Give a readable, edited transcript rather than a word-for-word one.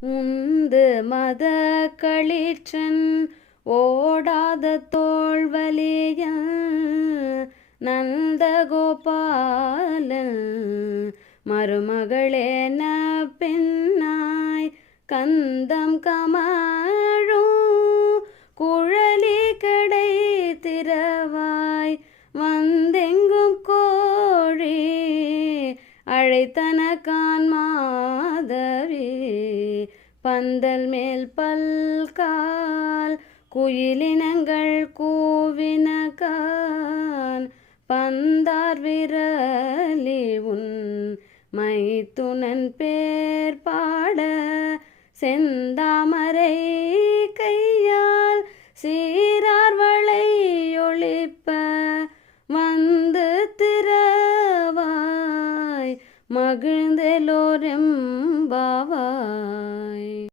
உந்து மத களிற்றன் ஓடாத தோல்வலிய நந்தகோபாலன் மருமகளேன பெண்ணாய் கந்தம் கமழும் குழலி கடை திறவாய் வந்தெங்கும் கோழி அழைத்தன கான்மாதவி பந்தல் மேல் பல்கால் குயிலினங்கள் கூவினகான் பந்தார் விரலி உன் மைத்துனன் பேர் பாட செந்தா